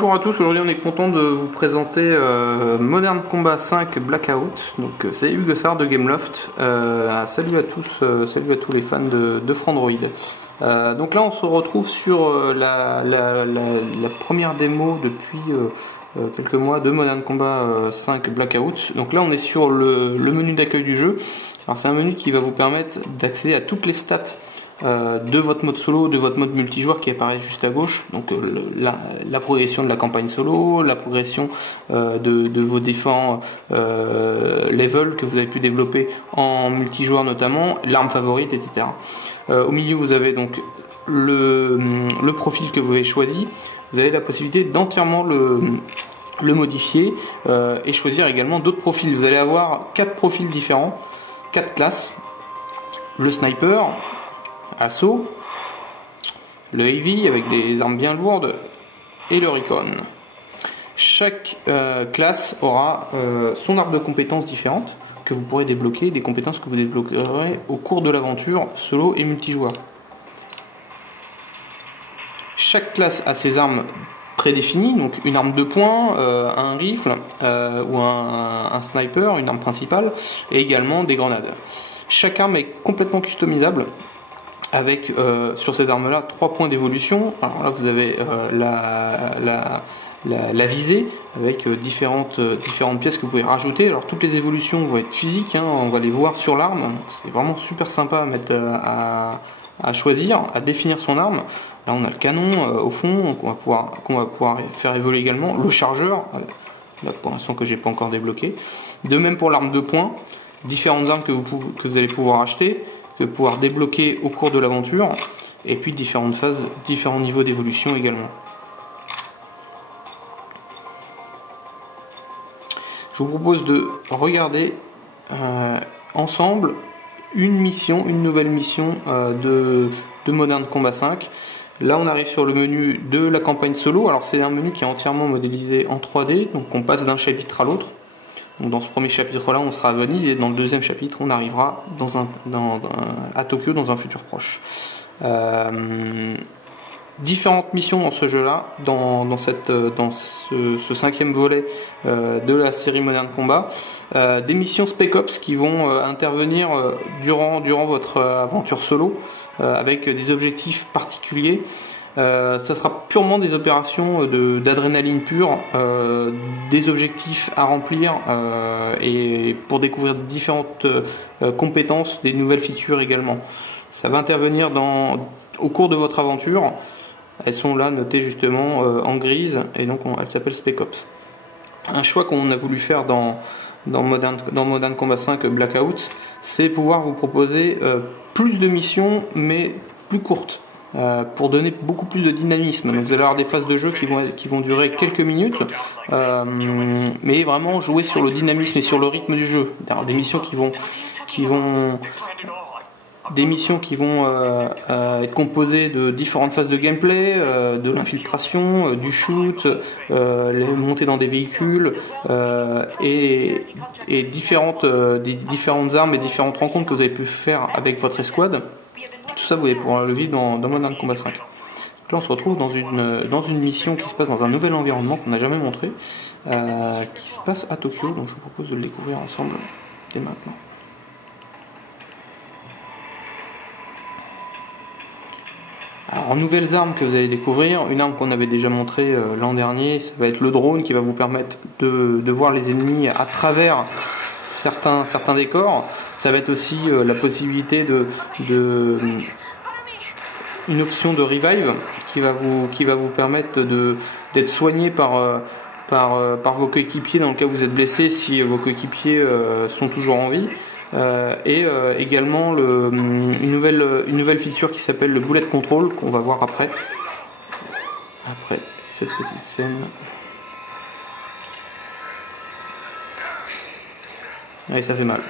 Bonjour à tous, aujourd'hui on est content de vous présenter Modern Combat 5 Blackout. Donc c'est Hugues Dessart de Gameloft. Salut à tous, salut à tous les fans de Frandroid. Donc là on se retrouve sur la première démo depuis quelques mois de Modern Combat 5 Blackout. Donc là on est sur le menu d'accueil du jeu. Alors c'est un menu qui va vous permettre d'accéder à toutes les stats de votre mode solo, de votre mode multijoueur qui apparaît juste à gauche, donc la progression de la campagne solo, la progression de vos différents levels que vous avez pu développer en multijoueur notamment, l'arme favorite, etc. Au milieu vous avez donc le profil que vous avez choisi, vous avez la possibilité d'entièrement le modifier et choisir également d'autres profils. Vous allez avoir 4 profils différents, 4 classes: le sniper, assaut, le heavy avec des armes bien lourdes et le recon. Chaque classe aura son arbre de compétences différentes que vous pourrez débloquer, des compétences que vous débloquerez au cours de l'aventure solo et multijoueur. Chaque classe a ses armes prédéfinies, donc une arme de poing, un rifle ou un sniper, une arme principale, et également des grenades. Chaque arme est complètement customisable, avec sur ces armes là 3 points d'évolution. Alors là vous avez la visée avec différentes pièces que vous pouvez rajouter. Alors toutes les évolutions vont être physiques, hein, on va les voir sur l'arme, c'est vraiment super sympa à mettre à choisir, à définir son arme. Là on a le canon au fond qu'on va pouvoir faire évoluer également, le chargeur là pour l'instant que j'ai pas encore débloqué. De même pour l'arme de poing, différentes armes que vous allez pouvoir acheter, pouvoir débloquer au cours de l'aventure, et puis différentes phases, différents niveaux d'évolution également. Je vous propose de regarder ensemble une nouvelle mission de Modern Combat 5. Là on arrive sur le menu de la campagne solo. Alors c'est un menu qui est entièrement modélisé en 3D, donc on passe d'un chapitre à l'autre. Donc dans ce premier chapitre-là, on sera à Venise, et dans le deuxième chapitre, on arrivera à Tokyo dans un futur proche. Différentes missions dans ce jeu-là, dans ce 5e volet de la série Modern Combat. Des missions Spec Ops qui vont intervenir durant votre aventure solo, avec des objectifs particuliers. Ça sera purement des opérations d'adrénaline pure, des objectifs à remplir et pour découvrir différentes compétences, des nouvelles features également. Ça va intervenir au cours de votre aventure. Elles sont là notées justement en grise, et donc elles s'appellent Spec Ops. Un choix qu'on a voulu faire dans Modern Combat 5 Blackout, c'est pouvoir vous proposer plus de missions mais plus courtes, pour donner beaucoup plus de dynamisme. Donc vous allez avoir des phases de jeu qui vont durer quelques minutes, mais vraiment jouer sur le dynamisme et sur le rythme du jeu. Des missions qui vont être composées de différentes phases de gameplay, de l'infiltration, du shoot, les montées dans des véhicules, et différentes armes et différentes rencontres que vous avez pu faire avec votre escouade. Tout ça vous allez pouvoir le vivre dans Modern Combat 5. Donc là on se retrouve dans une mission qui se passe dans un nouvel environnement qu'on n'a jamais montré, qui se passe à Tokyo. Donc je vous propose de le découvrir ensemble dès maintenant. Alors, nouvelles armes que vous allez découvrir, une arme qu'on avait déjà montrée l'an dernier, ça va être le drone qui va vous permettre de voir les ennemis à travers certains décors. Ça va être aussi la possibilité une option de revive qui va vous permettre d'être soigné par vos coéquipiers dans le cas où vous êtes blessé, si vos coéquipiers sont toujours en vie. Et également une nouvelle feature qui s'appelle le bullet control, qu'on va voir après cette petite scène. Ouais, ça fait mal.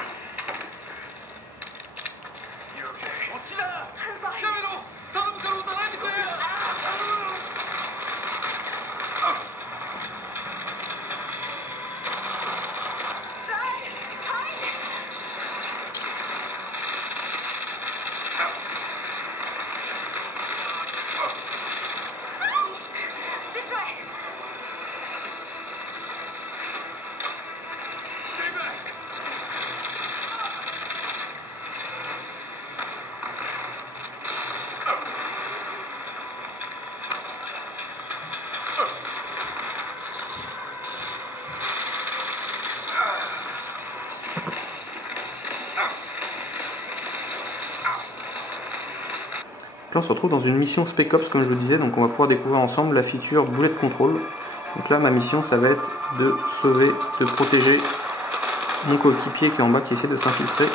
Là on se retrouve dans une mission Spec Ops comme je vous disais, donc on va pouvoir découvrir ensemble la feature Bullet Control. Donc là ma mission ça va être de sauver, de protéger mon coéquipier qui est en bas qui essaie de s'infiltrer.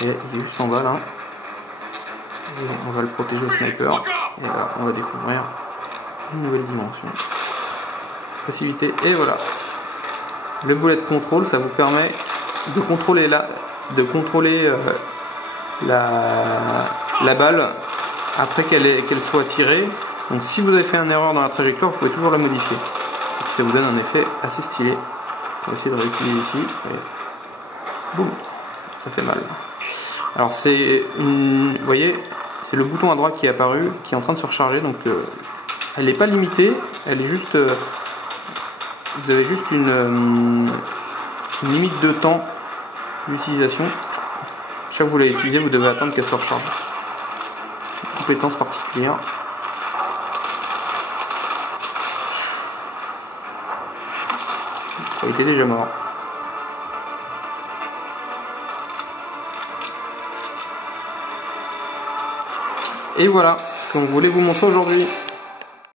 Et il est juste en bas là. Et on va le protéger au sniper. Et là on va découvrir une nouvelle dimension. Possibilité, et voilà. Le Bullet Control ça vous permet de contrôler la balle après qu'elle soit tirée. Donc si vous avez fait une erreur dans la trajectoire, vous pouvez toujours la modifier. Et ça vous donne un effet assez stylé. On va essayer de réutiliser ici. Et boum, ça fait mal. Alors vous voyez, c'est le bouton à droite qui est apparu, qui est en train de se recharger. Donc elle n'est pas limitée, elle est juste. Vous avez juste une limite de temps d'utilisation. Chaque fois que vous l'avez utilisé, vous devez attendre qu'elle se recharge. Une compétence particulière. Il était déjà mort. Et voilà ce qu'on voulait vous montrer aujourd'hui.